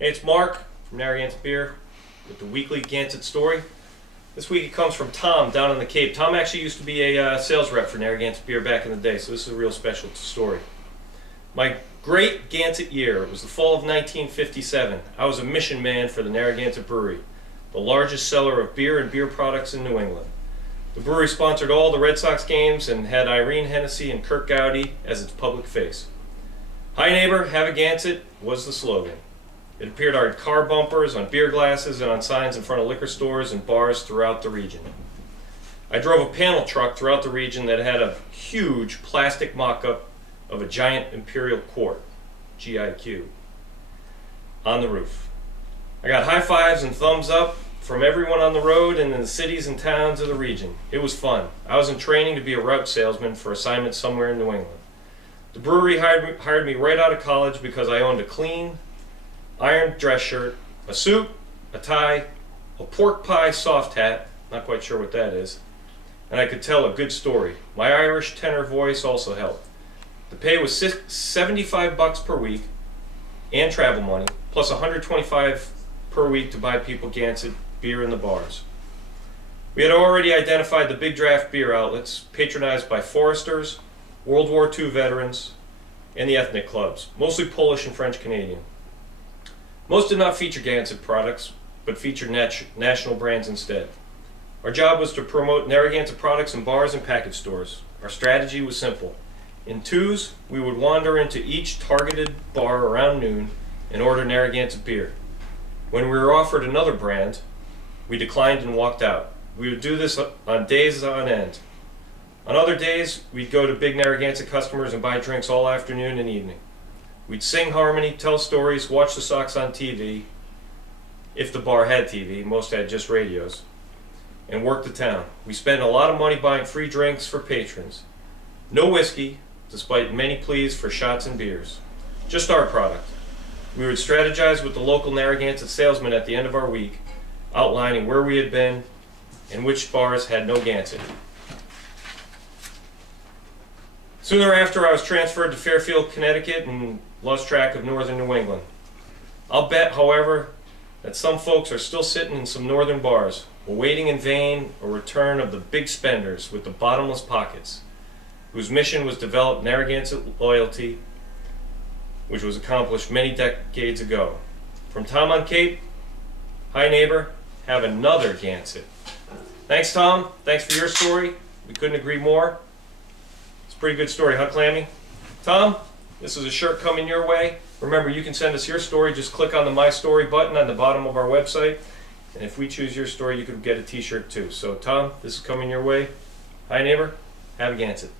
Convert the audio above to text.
Hey, it's Mark from Narragansett Beer with the weekly Gansett story. This week it comes from Tom down on the Cape. Tom actually used to be a sales rep for Narragansett Beer back in the day, so this is a real special story. My great Gansett year, it was the fall of 1957. I was a mission man for the Narragansett Brewery, the largest seller of beer and beer products in New England. The brewery sponsored all the Red Sox games and had Irene Hennessy and Kirk Gowdy as its public face. "Hi neighbor, have a Gansett" was the slogan. It appeared on car bumpers, on beer glasses, and on signs in front of liquor stores and bars throughout the region. I drove a panel truck throughout the region that had a huge plastic mock-up of a giant imperial quart, GIQ, on the roof. I got high fives and thumbs up from everyone on the road and in the cities and towns of the region. It was fun. I was in training to be a route salesman for assignments somewhere in New England. The brewery hired me right out of college because I owned a clean, ironed dress shirt, a suit, a tie, a pork pie soft hat, not quite sure what that is, and I could tell a good story. My Irish tenor voice also helped. The pay was $75 per week and travel money, plus $125 per week to buy people Gansett beer in the bars. We had already identified the big draft beer outlets patronized by foresters, World War II veterans, and the ethnic clubs, mostly Polish and French Canadian. Most did not feature Gansett products, but featured national brands instead. Our job was to promote Narragansett products in bars and package stores. Our strategy was simple. In twos, we would wander into each targeted bar around noon and order Narragansett beer. When we were offered another brand, we declined and walked out. We would do this on days on end. On other days, we'd go to big Narragansett customers and buy drinks all afternoon and evening. We'd sing harmony, tell stories, watch the Sox on TV, if the bar had TV, most had just radios, and work the town. We spent a lot of money buying free drinks for patrons. No whiskey, despite many pleas for shots and beers. Just our product. We would strategize with the local Narragansett salesman at the end of our week, outlining where we had been and which bars had no Gansett. Soon thereafter, I was transferred to Fairfield, Connecticut, and lost track of northern New England. I'll bet, however, that some folks are still sitting in some northern bars, awaiting in vain a return of the big spenders with the bottomless pockets, whose mission was to develop Narragansett loyalty, which was accomplished many decades ago. From Tom on Cape, hi neighbor, have another Gansett. Thanks Tom, thanks for your story. We couldn't agree more. It's a pretty good story, huh Clammy? Tom, this is a shirt coming your way. Remember, you can send us your story. Just click on the My Story button on the bottom of our website. And if we choose your story, you could get a t-shirt too. So Tom, this is coming your way. Hi neighbor, have a Gansett.